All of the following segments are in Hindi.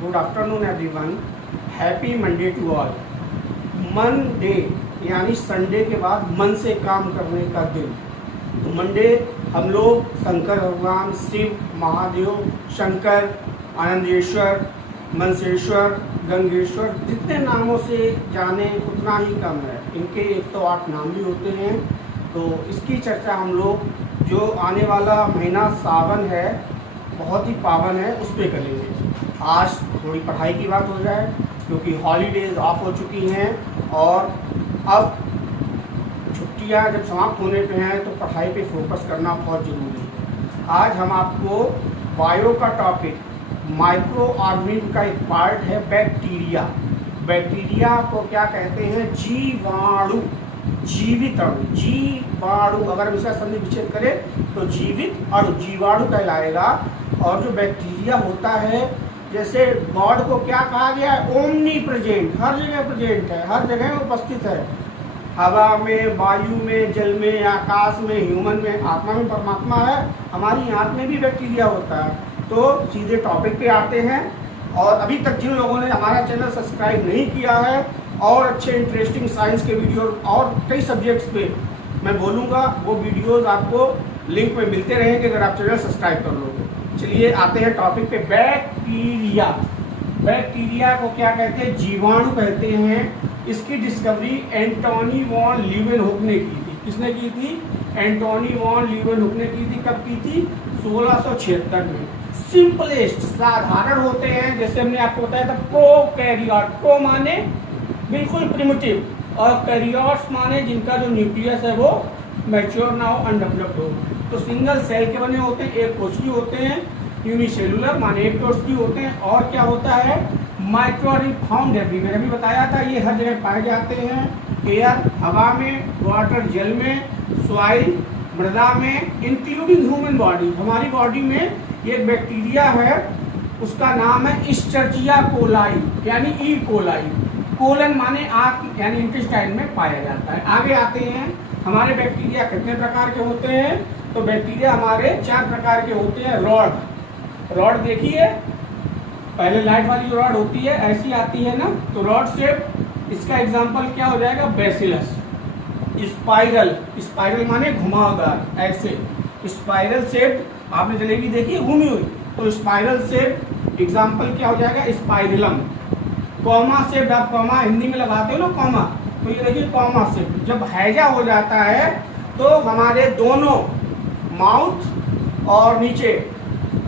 Good afternoon everyone. Happy Monday to all. Monday यानी संडे के बाद मन से काम करने का दिन। तो मंडे हम लोग शंकर भगवान, शिव, महादेव, शंकर, आनंदेश्वर, मनसेश्वर, गंगेश्वर, जितने नामों से जाने उतना ही कम है। इनके 108 नाम भी होते हैं। तो इसकी चर्चा हम लोग जो आने वाला महीना सावन है, बहुत ही पावन है, उस पर करेंगे। आज थोड़ी पढ़ाई की बात हो जाए क्योंकि हॉलीडेज ऑफ हो चुकी हैं और अब छुट्टियां जब समाप्त होने पे हैं तो पढ़ाई पे फोकस करना बहुत ज़रूरी है। आज हम आपको बायो का टॉपिक, माइक्रो ऑर्गेनिज्म का एक पार्ट है बैक्टीरिया। बैक्टीरिया को क्या कहते हैं? जीवाणु, जीवित अणु। जीवाणु अगर हम इसका संधि विच्छेद करें तो जीवित अणु, जीवाणु कहलाएगा। और जो बैक्टीरिया होता है, जैसे गॉड को क्या कहा गया है? ओमनी प्रेजेंट, हर जगह प्रेजेंट है, हर जगह उपस्थित है। हवा में, वायु में, जल में, आकाश में, ह्यूमन में, आत्मा में परमात्मा है। हमारी आंख में भी बैक्टीरिया होता है। तो सीधे टॉपिक पे आते हैं। और अभी तक जिन लोगों ने हमारा चैनल सब्सक्राइब नहीं किया है और अच्छे इंटरेस्टिंग साइंस के वीडियो और कई सब्जेक्ट्स पे मैं बोलूँगा, वो वीडियोस आपको लिंक में मिलते रहेंगे अगर आप चैनल सब्सक्राइब कर लोगे। चलिए आते हैं टॉपिक पे। बैक्टीरिया, बैक्टीरिया को क्या कहते हैं? जीवाणु कहते हैं। इसकी डिस्कवरी एंटोनी वॉन लीवेनहुक ने की थी। किसने की थी? एंटोनी वॉन लीवेनहुक ने की थी। कब की थी? 1676 में। सिंपलेस्ट, साधारण होते हैं। जैसे हमने आपको बताया था प्रोकैरियोट, प्रो माने बिल्कुल प्रिमिटिव और कैरियोट्स माने जिनका जो न्यूक्लियस है वो मैच्योर ना हो, अनडेवलप्ड हो। तो सिंगल सेल के बने होते हैं, एक कोशिकीय होते हैं। यूनिसेलुलर माने एक कोशिकीय होते हैं। और क्या होता है? माइक्रोऑर्गेनिज्म फाउंड एवरीवेयर, अभी बताया था, ये हर जगह पाए जाते हैं। एयर, हवा में, वाटर, जल में, सॉइल, मृदा में, इंक्लूडिंग ह्यूमन बॉडी। हमारी बॉडी में एक बैक्टीरिया है, उसका नाम है इस्चर्चिया कोलाई यानी ई कोलाई। कोलन माने आंख यानी इंटेस्टाइन में पाया जाता है। आगे आते हैं, हमारे बैक्टीरिया कितने प्रकार के होते हैं? तो बैक्टीरिया हमारे 4 प्रकार के होते हैं। रॉड देखिए, पहले लाइट वाली रॉड होती है, ऐसी आती है ना, तो रॉड शेप। इसका एग्जांपल क्या हो जाएगा? बैसिलस। स्पाइरल, स्पाइरल माने घुमावदार, ऐसे स्पाइरल शेप। आपने जलेबी देखी है घूमी हुई, तो स्पाइरल शेप एग्जांपल क्या हो जाएगा? स्पाइरलम। कॉमा शेप, आप कॉमा हिंदी में लगाते हो ना, कॉमा, तो ये देखिए कॉमा शेप। जब हैजा हो जाता है तो हमारे दोनों माउथ और नीचे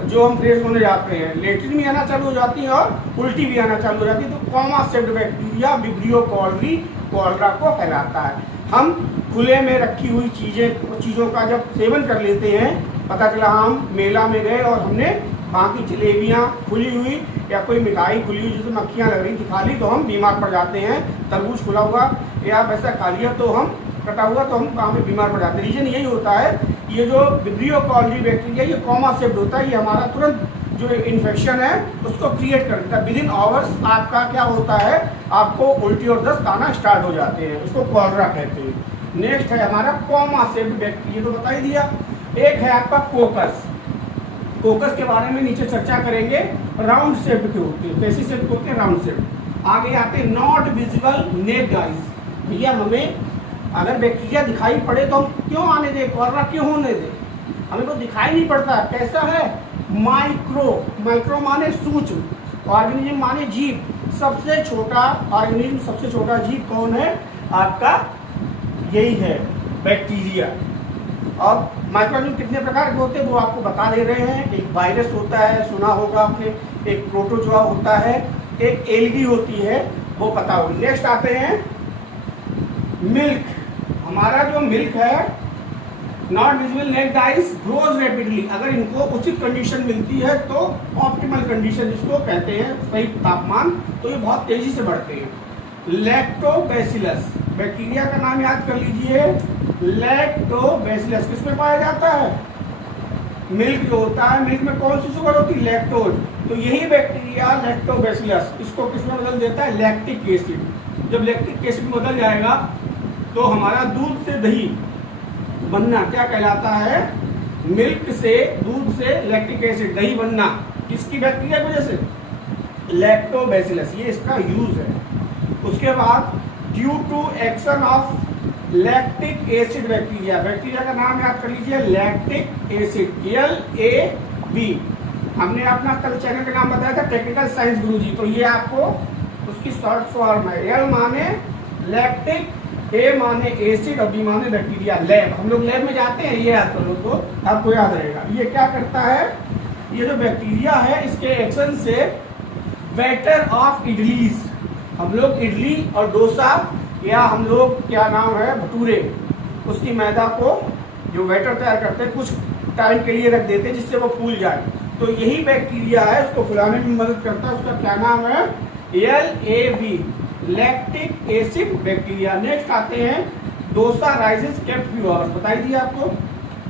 जो हम फ्रेश होने जाते हैं, लेट्रिन भी आना चालू हो जाती है और उल्टी भी आना चालू हो जाती है। तो comma shaped bacteria Vibrio cholerae cholera को कहलाता है। हम खुले में रखी हुई चीज़ों का जब सेवन कर लेते हैं, पता चला हम मेला में गए और हमने वहाँ की जलेबियाँ खुली हुई या कोई मिठाई खुली हुई जिसमें मक्खियाँ लग रही थी खा ली, तो हम बीमार पड़ जाते हैं। तरबूज खुला हुआ या वैसा खा लिया तो हम, कटा हुआ तो हम वहाँ पे बीमार पड़ जाते हैं। रीजन यही होता है, ये जो विब्रियो कॉलरी बैक्टीरिया ये कॉमा शेप्ड होता है, ये हमारा तुरंत जो इन्फेक्शन है उसको क्रिएट कर देता है। विद इन आवर्स आपका क्या होता है? आपको उल्टी और दस्त आना स्टार्ट हो जाते हैं, उसको कॉलरा कहते हैं। नेक्स्ट है हमारा कॉमा शेप्ड बैक्टीरिया, तो बता ही दिया। एक है आपका कोकस। कोकस के बारे में नीचे चर्चा करेंगे। राउंड शेप के होते हैं। कैसी शेप के होते हैं? Round shape. आगे आते हैं नॉट विजिबल नेक्ड आइज। भैया हमें अगर बैक्टीरिया दिखाई पड़े तो हम क्यों आने दें, कोलरा क्यों होने दें? हमें तो दिखाई नहीं पड़ता। कैसा है? माइक्रो, माइक्रो माने सूक्ष्म, ऑर्गेनिज्म माने जीव। सबसे छोटा ऑर्गेनिज्म, सबसे छोटा जीव कौन है? आपका यही है, बैक्टीरिया। अब माइक्रोऑर्गेनिज्म कितने प्रकार के होते हैं वो आपको बता दे रहे हैं। एक वायरस होता है, सुना होगा आपने, एक प्रोटोजोआ होता है, एक एल्गी होती है, वो पता होगा। नेक्स्ट आते हैं मिल्क। हमारा जो मिल्क है, not visible necked eyes grows rapidly. अगर इनको उचित कंडीशन मिलती है तो ऑप्टिमल कंडीशन जिसको कहते हैं, सही तापमान, तो ये बहुत तेजी से बढ़ते हैं। लैक्टोबैसिलस, बैक्टीरिया का नाम याद कर लीजिए, लैक्टोबैसिलस। किसमें पाया जाता है? मिल्क जो होता है, मिल्क में कौन सी शुगर होती है? लैक्टोज। तो यही बैक्टीरिया लैक्टोबैसिलस इसको किसमें बदल देता है? Lactic acid. जब लैक्टिक एसिड में बदल जाएगा तो हमारा दूध से दही बनना क्या कहलाता है? मिल्क से, दूध से लैक्टिक एसिड, दही बनना। किसकी? बैक्टीरिया की वजह से। लैक्टोबैसिलस, ये इसका यूज है। उसके बाद due to action of lactic acid bacteria, bacteria का नाम याद कर लीजिए लैक्टिक एसिड, LAV। हमने अपना कल चैनल का नाम बताया था टेक्निकल साइंस गुरुजी, तो ये आपको उसकी शॉर्ट फॉर्म है। L माने लैक्टिक, A माने एसिड और B माने बैक्टीरिया। लैब, हम लोग लैब में जाते हैं, ये याद कर लो तो आपको याद रहेगा। ये क्या करता है, ये जो बैक्टीरिया है इसके एक्शन से बैटर ऑफ इडलीज, हम लोग इडली और डोसा या हम लोग क्या नाम है भटूरे, उसकी मैदा को जो बैटर तैयार करते हैं कुछ टाइम के लिए रख देते हैं जिससे वो फूल जाए, तो यही बैक्टीरिया है उसको फुलाने में मदद करता है। उसका क्या नाम है, LAV, lactic acid bacteria. Next आते हैं डोसा राइसिस केप्ट प्योर, बताई दिए आपको।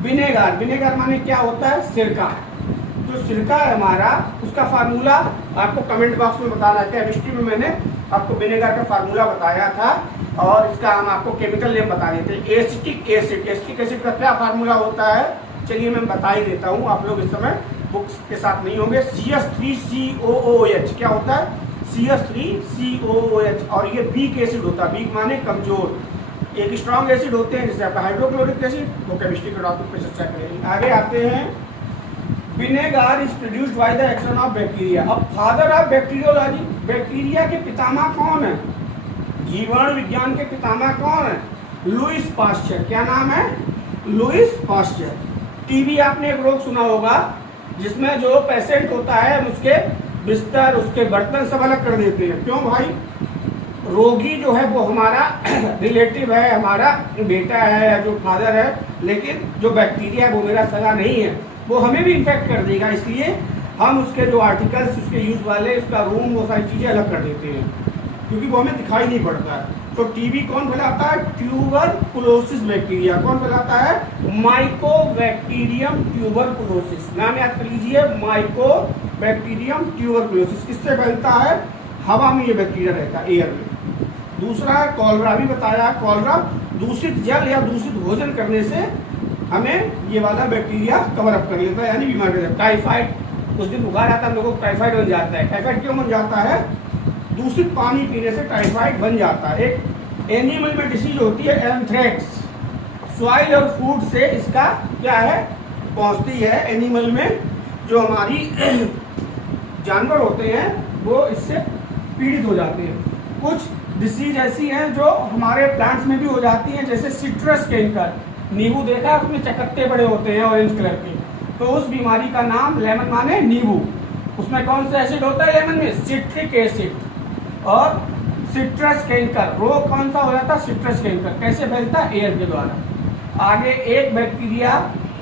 विनेगर, विनेगर माने क्या होता है, सिरका। जो सिरका है हमारा, उसका फार्मूला आपको कमेंट बॉक्स में बताना है। केमिस्ट्री में मैंने आपको विनेगर का फार्मूला बताया था और इसका हम आपको केमिकल नेम बता देते हैं। एसिटिक एसिड, एसिटिक एसिड का क्या फार्मूला होता है, चलिए मैं बता ही देता हूँ, आप लोग इस समय बुक्स के साथ नहीं होंगे। CH3COOH क्या होता है, CH3COOH, और ये वीक एसिड होता है, वीक माने कमजोर। एक स्ट्रॉन्ग एसिड होते हैं जैसे आपका हाइड्रोक्लोरिक एसिड, वो केमिस्ट्री के टॉपिक पे चर्चा करेंगे। आगे आते हैं, vinegar is produced by the action of bacteria. अब फादर ऑफ बैक्टीरियोलॉजी, बैक्टीरिया के पितामह कौन है, जीवाणु विज्ञान के पितामह कौन है, लुईस पास्चर। क्या नाम है, लुईस पास्चर। टीबी आपने एक रोग सुना होगा जिसमें जो पेशेंट होता है उसके बिस्तर, उसके बर्तन सब अलग कर देते हैं। क्यों भाई, रोगी जो है वो हमारा रिलेटिव है, हमारा बेटा है या जो फादर है, लेकिन जो बैक्टीरिया है वो मेरा सगा नहीं है, वो हमें भी इन्फेक्ट कर देगा। इसलिए हम उसके जो आर्टिकल्स उसके यूज वाले, उसका रूम, वो सारी चीजें अलग कर देते हैं क्योंकि वो हमें दिखाई नहीं पड़ता है। तो टीबी कौन फैलाता है, ट्यूबरकुलोसिस बैक्टीरिया। कौन फैलाता है, माइकोबैक्टीरियम ट्यूबरकुलोसिस। नाम याद कर लीजिए, माइकोबैक्टीरियम ट्यूबरकुलोसिस। किससे फैलता है, हवा में ये बैक्टीरिया रहता है, एयर में। दूसरा है कॉलरा, भी बताया, कॉलरा दूषित जल या दूषित भोजन करने से हमें ये वाला बैक्टीरिया कवर अप कर लेता है, यानी बीमार कर जाता है। टाइफाइड, कुछ दिन बुखार आता है, हम लोगों को टाइफाइड बन जाता है। टाइफाइड क्यों बन जाता है, दूषित पानी पीने से टाइफाइड बन जाता है। एक एनिमल में डिसीज होती है एंथ्रेक्स, सॉइल और फूड से इसका क्या है, पहुंचती है एनिमल में। जो हमारी जानवर होते हैं वो इससे पीड़ित हो जाते हैं। कुछ डिसीज ऐसी हैं जो हमारे प्लांट्स में भी हो जाती हैं, जैसे सिट्रस कैंकर। नींबू देखा, उसमें चकत्ते बड़े होते हैं ऑरेंज कलर के, तो उस बीमारी का नाम, लेमन माने नींबू, उसमें कौन सा एसिड होता है लेमन में, सिट्रिक एसिड। और सिट्रस कैंकर, रोग कौन सा हो जाता है, सिट्रस कैंकर। कैसे फैलता है, एयर के द्वारा। आगे एक बैक्टीरिया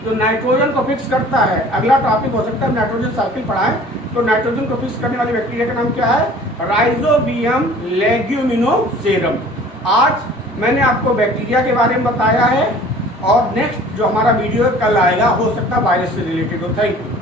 जो नाइट्रोजन को फिक्स करता है, अगला टॉपिक हो सकता है नाइट्रोजन साइकिल पढ़ाएं, तो नाइट्रोजन को फिक्स करने वाले बैक्टीरिया का नाम क्या है, राइजोबियम लेग्यूमिनोसेरम। आज मैंने आपको बैक्टीरिया के बारे में बताया है और नेक्स्ट जो हमारा वीडियो कल आएगा हो सकता है वायरस से रिलेटेड हो। Thank you.